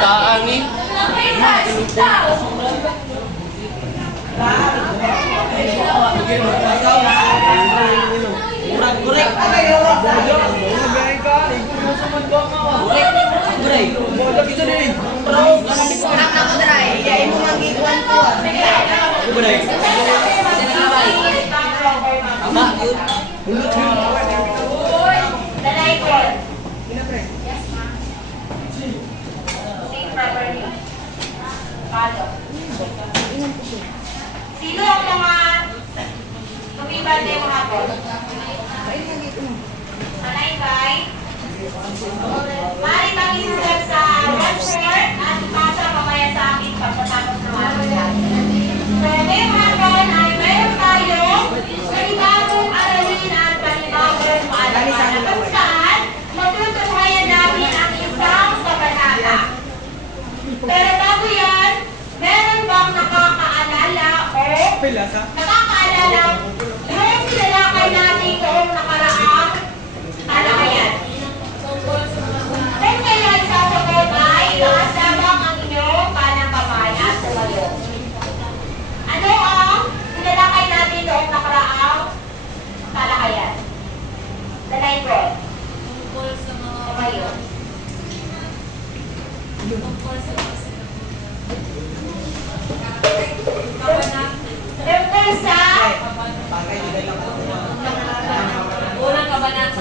Kaangin. Sino ang mga lumibande mga to? Manay-bay? Mari bang isulat sa website at ipasa mamaya sa akin pagkatapos ng araw. So, ngayong hapon ay mayroon tayo panibagong aralin at panibagong paalaman kung saan matutunghayan namin ang isang kabanata. Pero bago yan, meron bang nakakaalala o nakakaalala yung sinalakay natin noong nakaraang talakayan? Kung kayo ay sasagot ay itaas lamang ang inyong kanang kamay at sumayo. Ano ang sinalakay natin noong nakaraang talakayan? Dalay ko. Sumayo. Tungkol sa unang kabanata.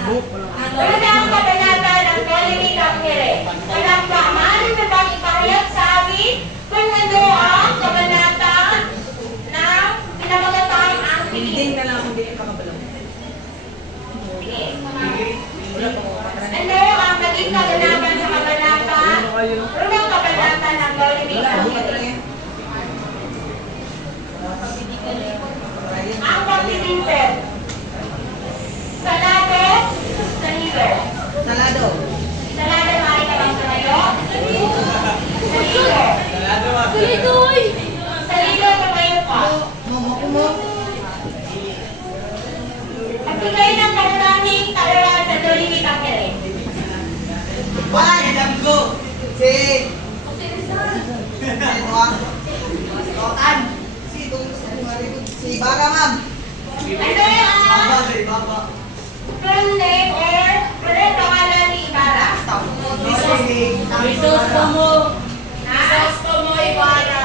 Unang kabanata ng Ptolemy Capere. Alam ba, maaari na bang ipahayag sa amin kung ano ang kabanata na pinamagatang ang Pilipinas? na lang hindi kakabalaw. Sige. Ano ang naging kaganapan sa kabanata? Unang kabanata ng Ptolemy Capere. Ang pagtitipid. Salado, salido. Salado. Salado, maaari ka bang sumayo? Salido. Salido, tumayo ka. Kumo. Pagbigay ng pangunahing kaarawan sa Ptolemy Capere. Damgo. Si Totan. Si Baga, ma'am. Ano ang Baba. full name or pangalan ni Ibarra? Ibarra.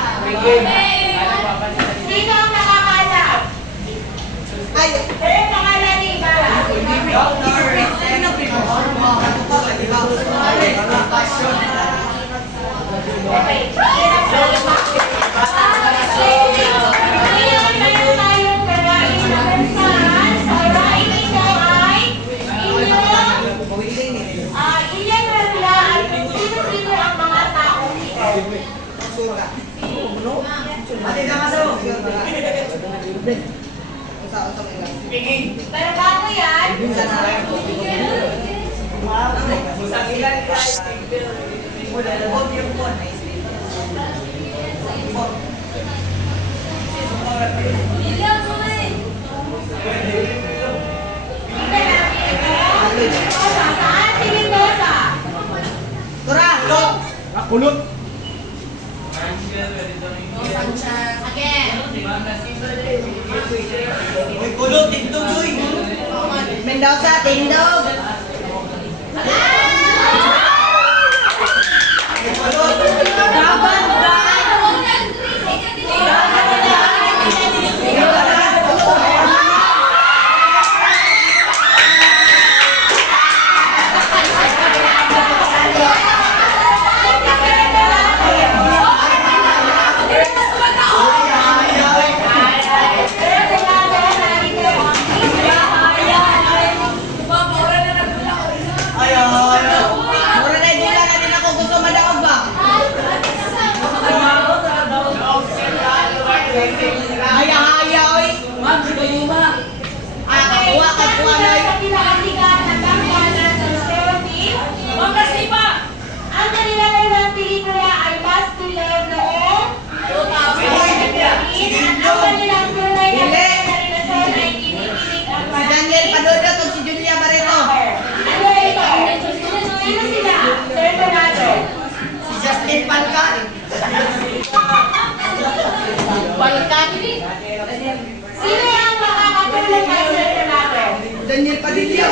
Sino ang nakakaalam? Ay, Ano pangalan ni Ibarra? Okay. Ngayon, meron tayong gawain na kung saan sa gawain na ito ay inyong hulaan kung sino-sino ang mga taong ito. Pero bago yan, saan si Mendoza? Kulot. Again. Mendoza, Tindog. Sino ang makakatulong kay Sir Renato? Daniel Padilla.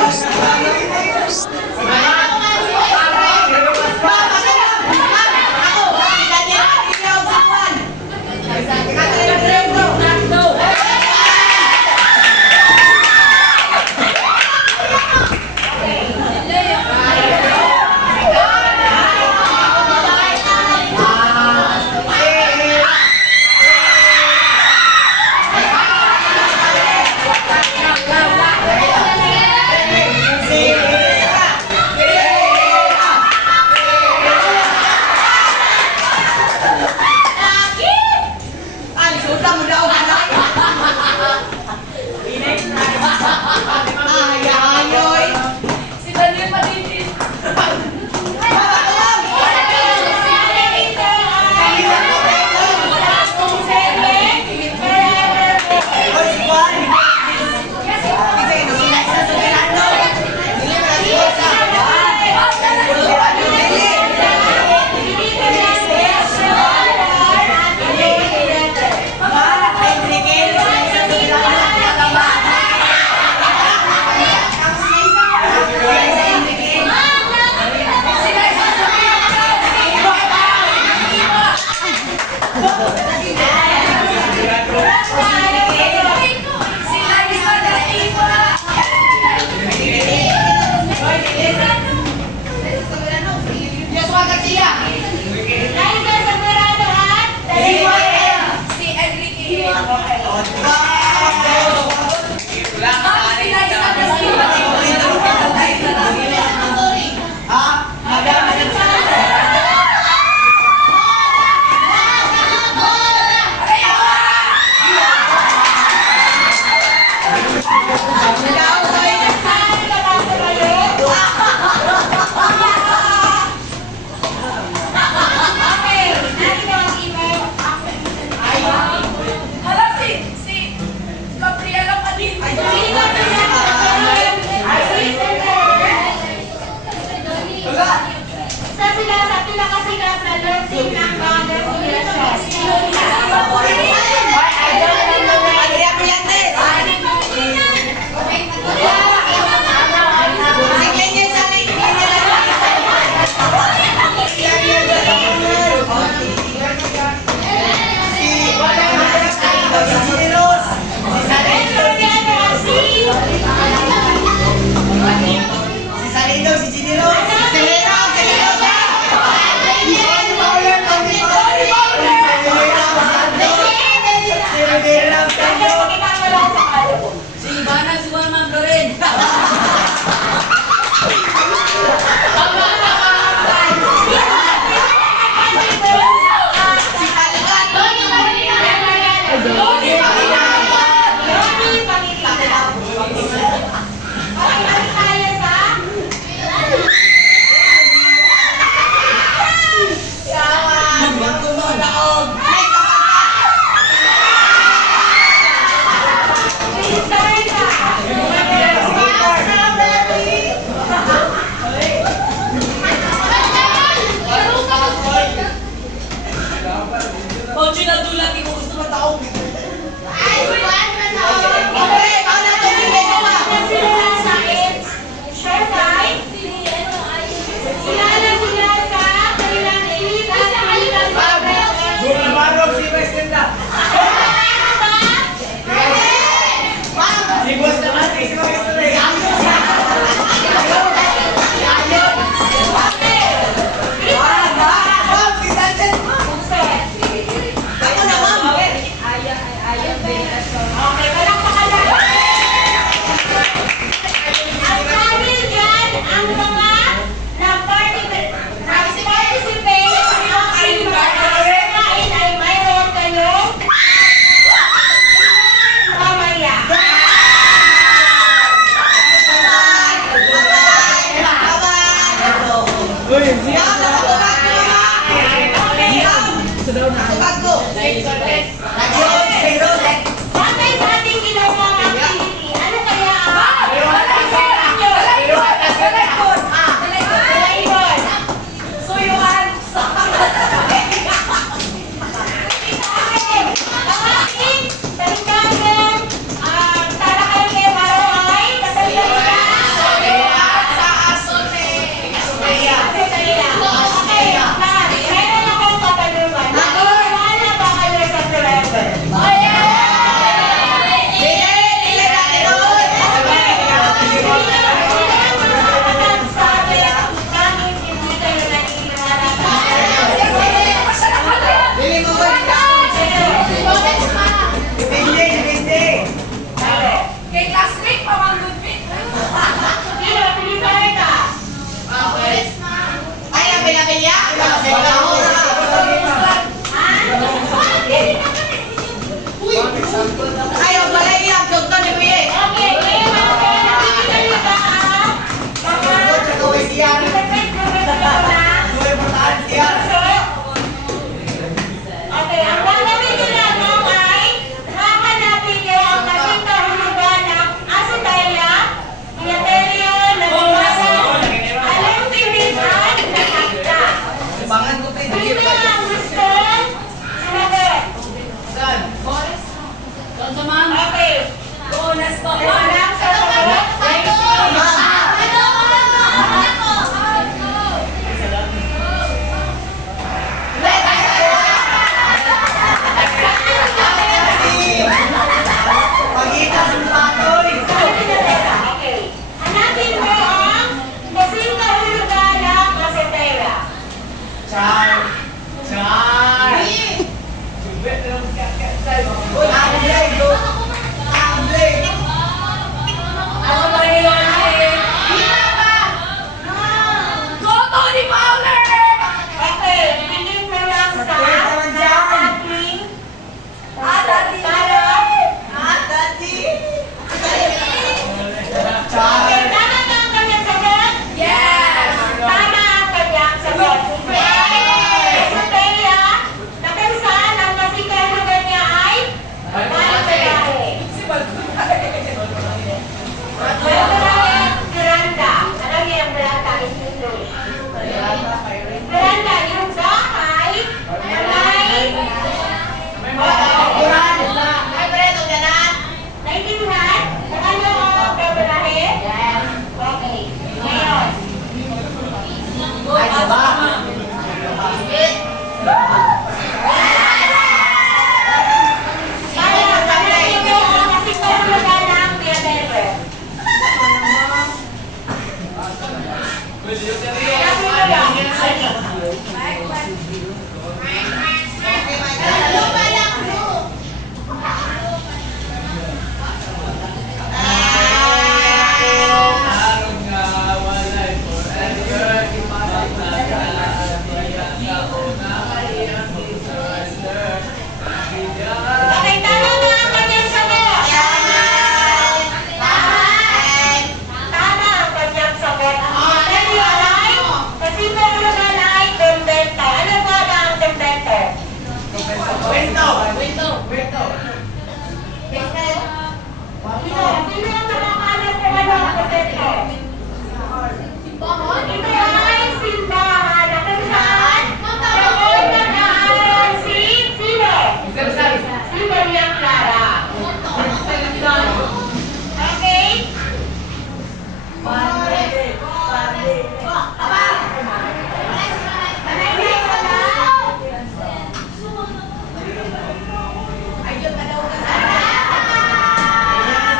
Ay, suta mo daw anak. Ay, ayoy. Si Daniel Padilla. Si Enrique. Hala, si Gabriela Padilla. Sa sila kasi nasa nursing ng mga kombinasyon. Adria Piantes. Sige niya sa Si Ivana, si Juan Magloren. Ocho na dulat, hindi ko gusto matao. Ayaw pala iyak. Doktor ni Kuya. Okay, ngayon mga kaya nakikita ba ang mga Sa gawin siya. Gawin mo tahan siya. Okay, ang gagawin nyo lamang ay hahanapin nyo ang kasing kahulugan ng asotelia, diateria, nagmasa, alam tinihan, nakakta. Bangan ko pa yung Sino ang gusto? Sinagot. Saan? Doon sa ma'am. Okay. Go, let's go. Walang sasagot. Pagkita sa patoy. Okay. Hanapin mo ang kasing kahulugan ng asotelia. Char. Char. Amblay. Amblay. Ako pa rin yun eh. Go, Tony Fowler! Okay, piliin mo lang sa ating Daddy. Daddy. Okay, tama ba ang kanyang sagot? Yes! Tama ang kanyang sagot. Asotelia, na kung saan ang kasing kahulugan niya ay babae. Babae, Miranda. Alam niyo yung Miranda in English. Miranda, yung bahay na naintindihan? Kung ano ang babae? Okay. Ngayon, Ay, saba. kaya hanapin mo ang kasing kahulugan ng diabetes. Hanapin mo lang. Okay, tama ba ang kanyang sagot? Tama ang kanyang sagot. Ang kanyang alay, kasi kahulugan ay dembento. Ano ba ang dembento? Wento. Wento. Sino ang nakakalam kung ano ang dembento? Ito ay simbahan na kung saan doon nag-aaral si sino? Si Maria Clara. Okay? Manahimik ka na?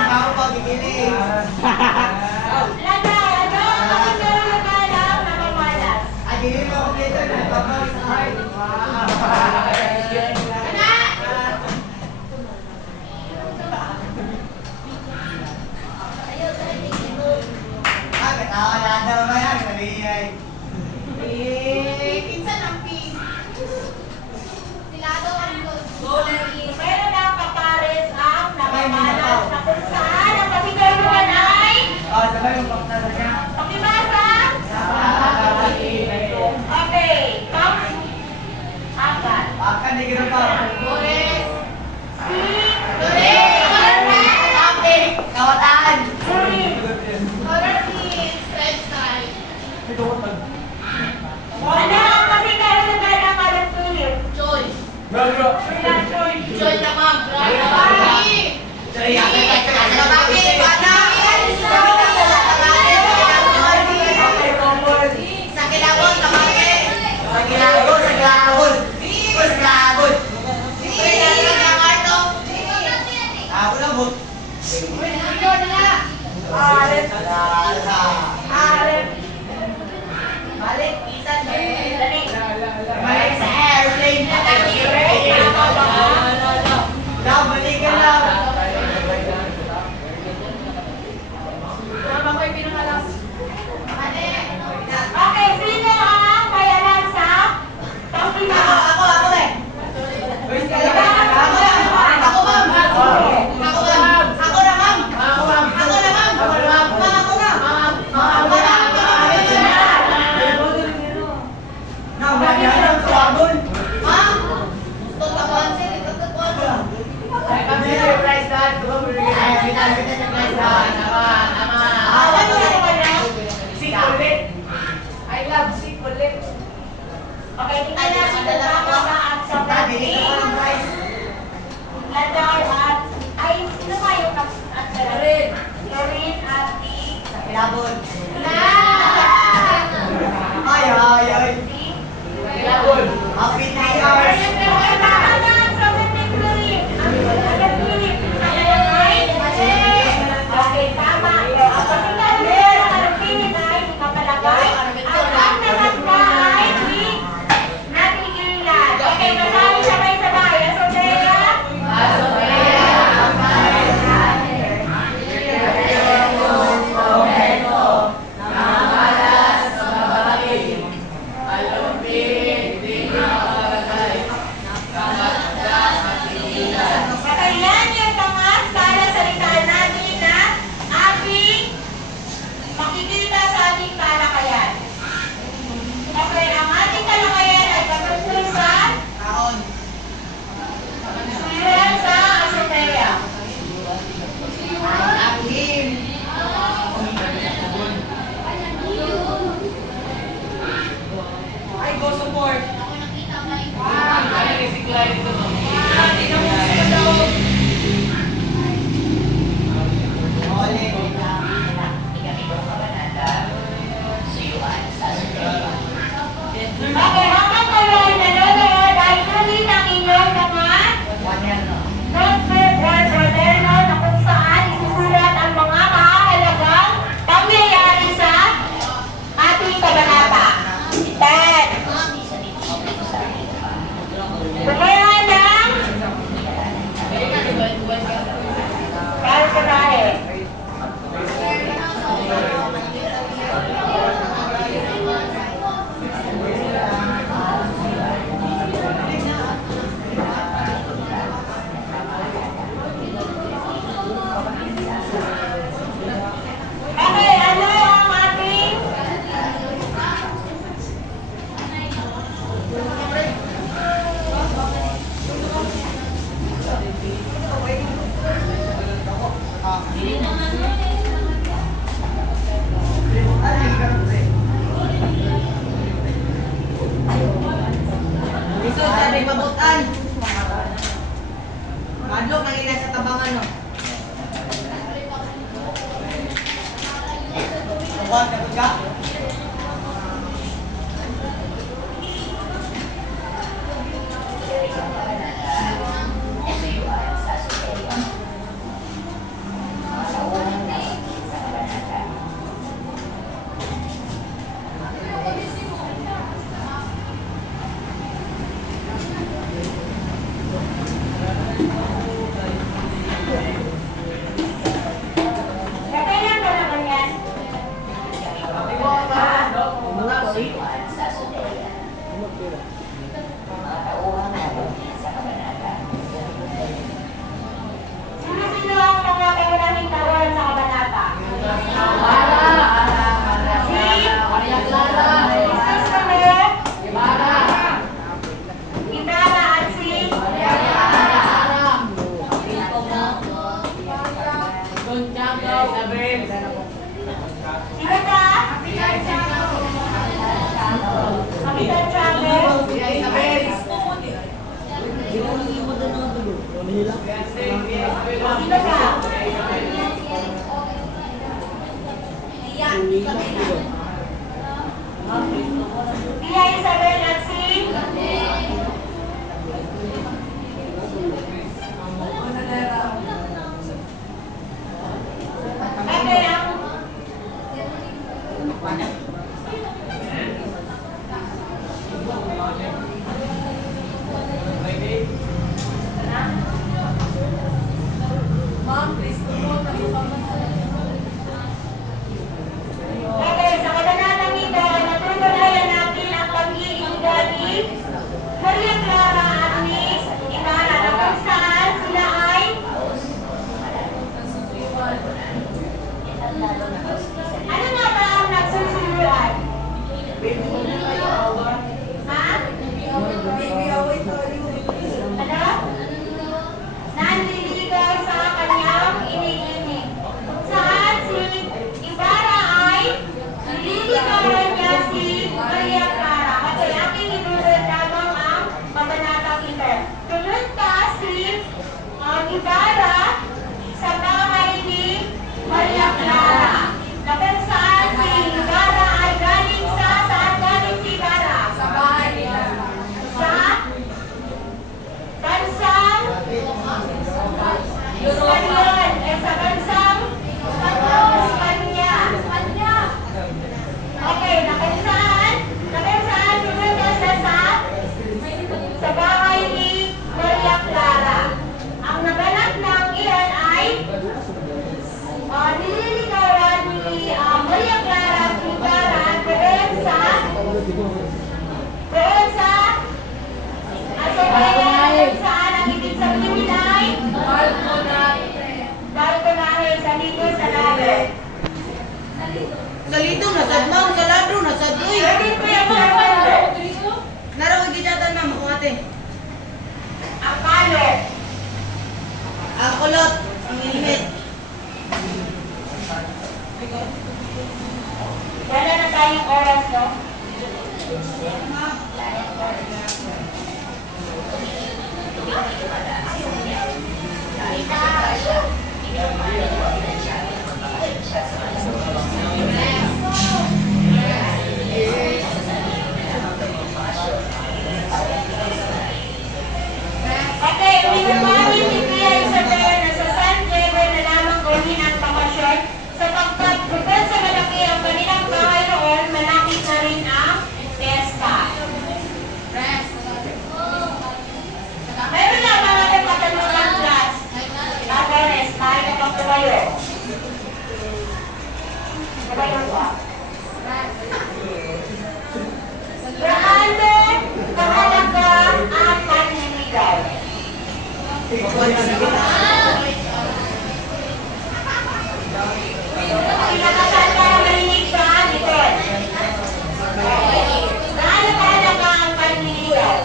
Ako pagigiling. Lada, ano ang kahulugan ng namamalas? Agilin mo ako dito na. Kapag sa height. Katawa na daw ba yan? Maliyay. Meron ang kapares ang namamalas na kung saan ang kahulugan ay Oh, sabay yung pakta niya. pakibasa? Okay, count. Apat. Akan di kita tahu. Kawatan. Ano ang kasi kahulugan ng kalagpilip? Balik, isa Dali. Balik sa airplane. Tama ba? Daw, balikan lang. Okay, tingnan natin kung tama ba ang sa birthday. Ladar at, ay, sino ba yung at Lorin? Lorin at di... Pilabon. Na! Ay. Pilabon. Happy 3 hours. Okay, tama na ang sa birthday, Lorin. Okay, tama. Ang pagkita rin ang pinit ay kapalagay. Ang natatma ay natigilan. Okay, masabi sabay-sabay. Asodea? Kakayan yung mga para salitaan natin na ating makikita sa ating talakayan. Okay, ang ating talakayan ay patungkol sa Taon. siren sa Asodea. Akim. Ay, go support. Okay, habang kayo ay nanonood, ay tuloy ng inyong mga notebook or quaderno na kung saan isusulat ang mga mahalagang pangyayari sa ating kabanata. 10. Bumayan ng kalkulahe. Okay, ano ang ating Iso, sabi mabutan. Madlok nang ina sa tabangan, no? Buwan, kapag ka? kailan ba naman yan? Sino-sino ang mga kaunahing tawag sa kabanata? Si Crisostomo, Ibarra at si sino ka? Kapitan Chavez. Sino ka? Pia Isabel at si okay, Okay, sa kabanatang ito, natutunayan natin ang pag-iingat Ibarra sa bahay ni Maria Clara. Na kung saan si Ibarra ay galing saan galing si Ibarra? Sa bahay nila. Sa bansang Espanyol. Sa bansang Espanya. Okay, na kung saan pumunta siya sa bahay ni Maria Clara. Ang naganap ng iyan ay nililigawan ni Maria Clara Ibarra doon sa kung saan ang ibig sabihin ay balkonahe sa lito sa labi. Sa lito, nasadmang, sa labro, nasadoy. Pwede po yung sarwando. Narawag gitatan ma'am, ako ate. Ang kalot. Ang kulot, ang helmet. Wala na tayong oras, no? Okay, minumari ni Pia Isabel na sa San Diego na lamang gawin ang bakasyon sapagkat bukod sa malaki ang kanilang bahay roon, malapit na rin ang fiesta. Meron na mga katanungan class. Agnes, tayo na pang tumayo. Tumayo ba? Gaano kahalaga ang panliligaw? Pinakasal ka marinig ka, Nicole. Gaano kahalaga ang panliligaw?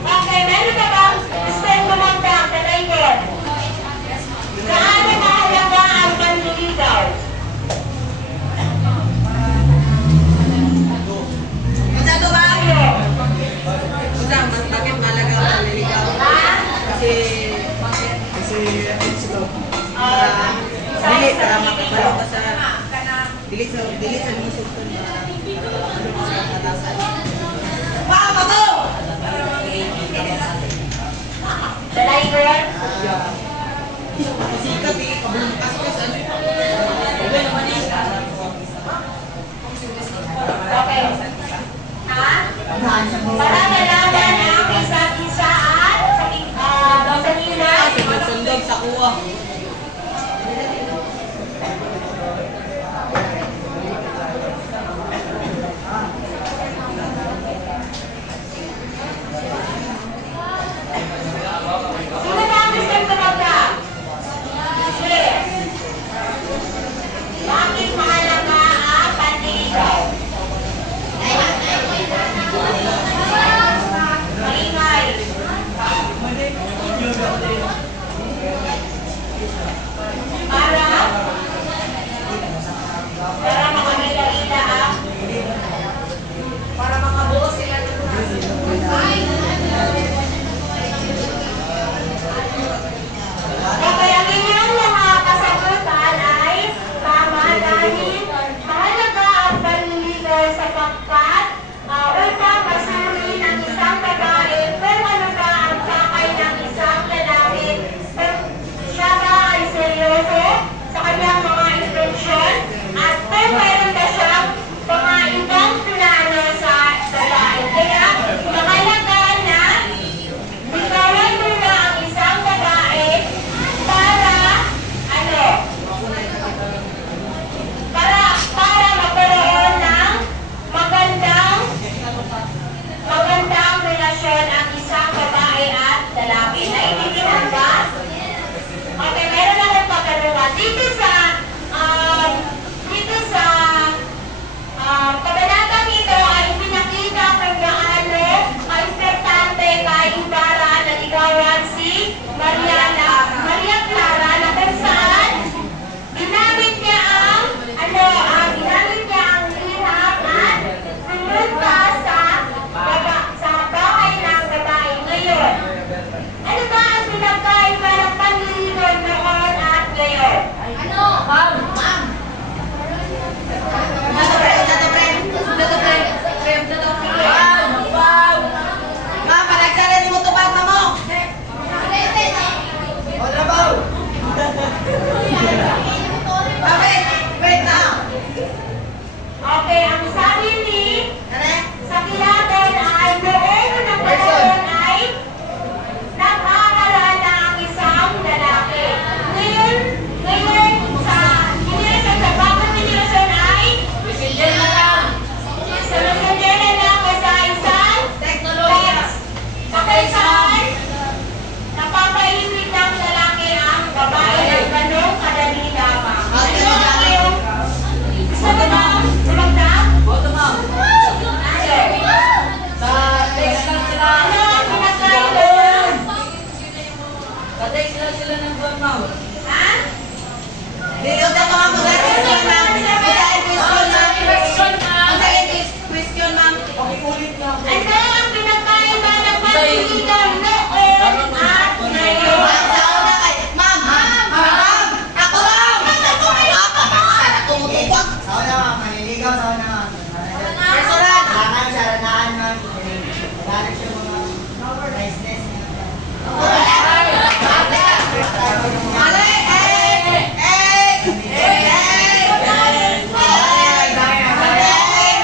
Okay, meron ka bang gustong kumanta sa Taykon? Gaano mahalaga ang panliligaw? Masyado ba? Tayo. Usang, bakit malaga ang naliligaw? Ha? Kasi, dili, para makapalo ka sa, dili sa misyon ko na, Papa ko! Sa Taykon? Sikat eh, kabungkas ka sa Okay. Ha? Para malaman ang isa't isa at sa nila. sundog sa kuwa. Sino ba ang gustong tumanda? Sige. Bakit mahalaga ang panliligaw? Maingay. Para makamila-ila ang Para makabuo sila ng Okay, ang inyong mga kasagutan ay tama dahil mahalaga ang panliligaw sapagkat upang masuri ng isang babae kung ano ba ang pakay ng isang lalaki. Siya ba ay seryoso? Dito sa mga question, ma'am. Question, ma'am. Question, ma'am. Ano ang pinagkaiba ng panliligaw noon at ngayon? Ma'am, sa una kay... Ma'am! Ma'am! Ako lang! Ako tumutupak. Personal! Mali!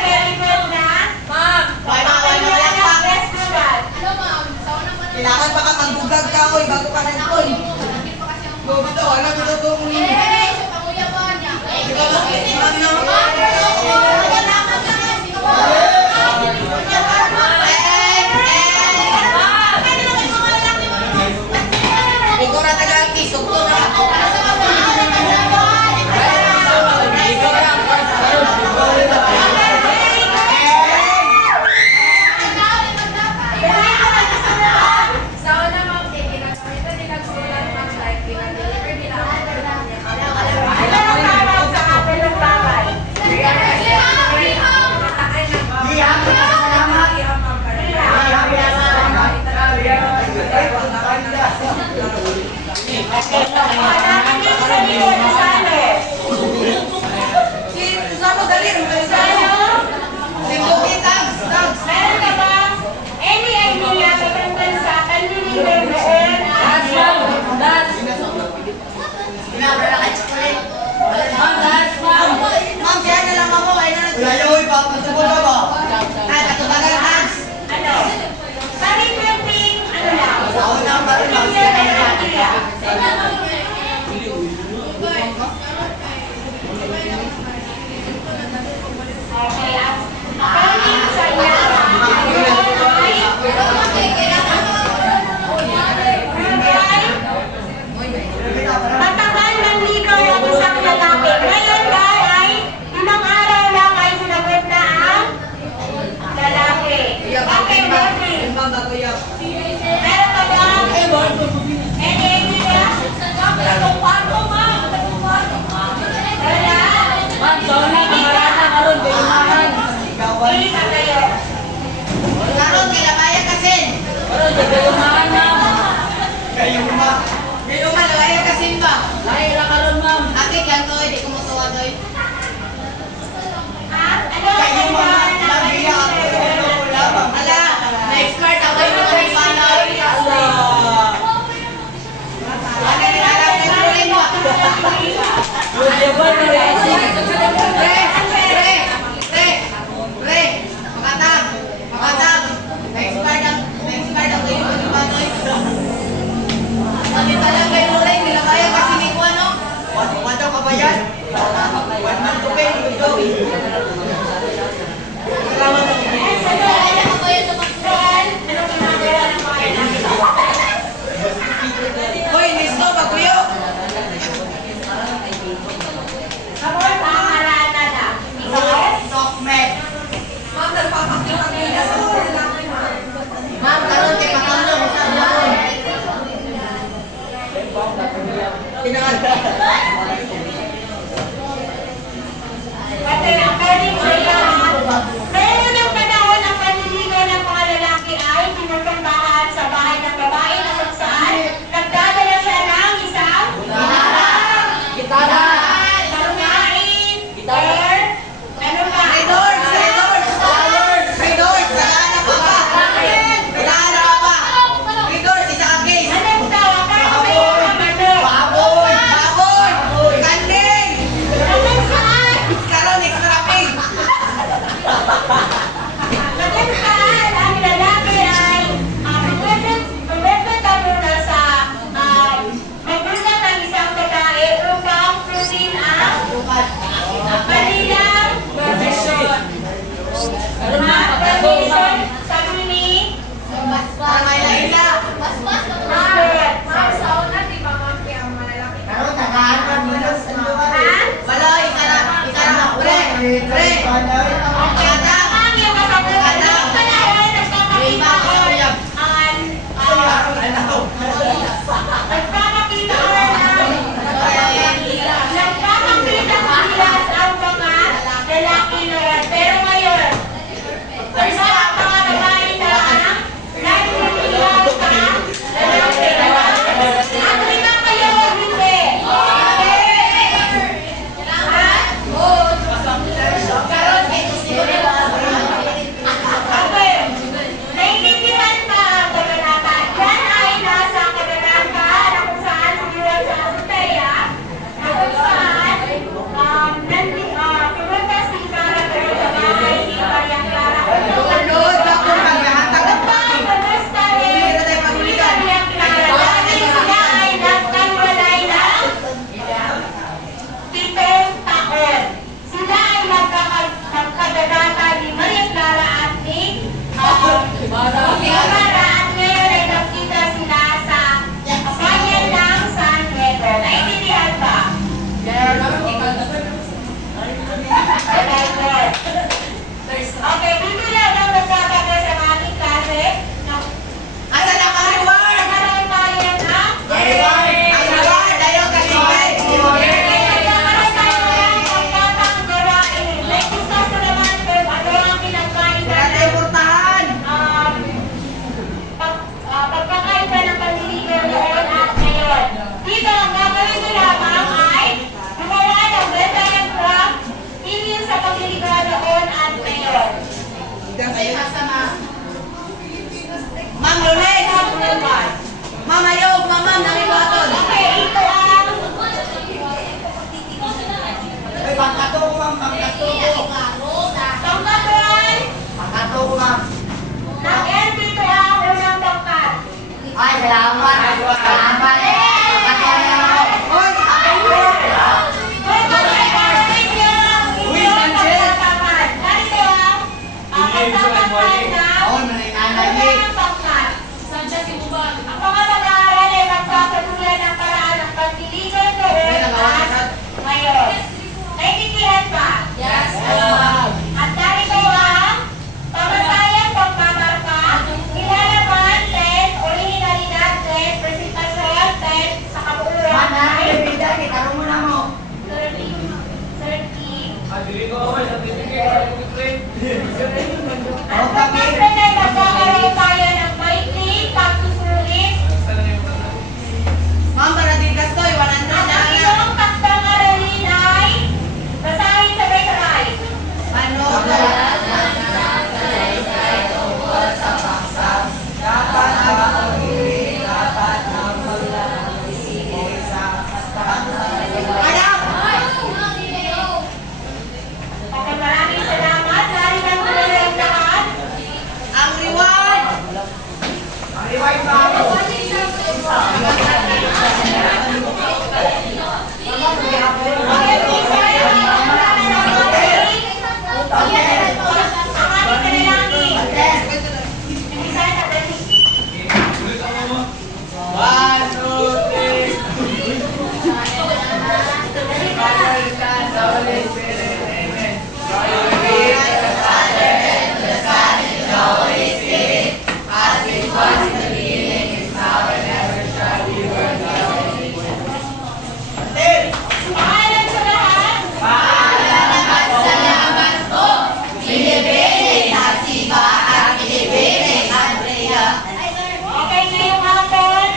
Very good na. Ma'am. Best result. Kailangan baka magbugag ka, oy, bago ka nag-oy. Bumito, ano dito itong... Di ba bakit si ma'am no? Ikaw na taga-artist, ito na. Sa una, ma'am, ginagamitan din nagsulat, ma'am, like, ginag-deliver, ginagawa niya. Ano ang tawag sa atin ng bagay? Hanapin niyo sa iyo, Sale. Si Susano dali, Sa'yo, si Bukit Tags, Tags. meron ka ba any idea patungkol sa panliligaw noon at ngayon? Ma'am, siya na lang ako, ay na Ay, katubagan, Tags. Ano? Pari-printing, ano lang? Opinion and idea. Okay, according sa iyo, matagal ng ligaw ang isang lalaki. Ngayon ay ilang araw lang ay sinagot na ang lalaki. Okay, Bobby. Ma'am, bago yan. Meron ka ba? Any idea? Wala? Ma'am, sa una, kamarana, karon, kayo naman. Pili ka kayo. Karon, kilabaya kasin. Karon, kayo naman, ma'am. May lumalabaya kasin ba? Lahi ra karon, ma'am. Ate, yan to, hindi ko matuwa to. Ha? Ano ang kailangan ng Ala, na-expert ako yung mga panay. Ano yung alam ng problema? Yaban na rin. Pre, makatag. Na-expert ako yung mga panay. Ganito lang kayo rin, nilabaya kasi ni Juan, no? Wala ka ba yan? One month to pay, ito. Salamat po. Ano ginagawa ng mga lalaki? Hoy, listo, baguyo. Ako ang pangarana na. Ikaw? Sokmed. Ma'am, nagpapakita nila sa mga lalaki, ma'am. Ma'am, karoon kay Patulong sa hapon. Pinakal.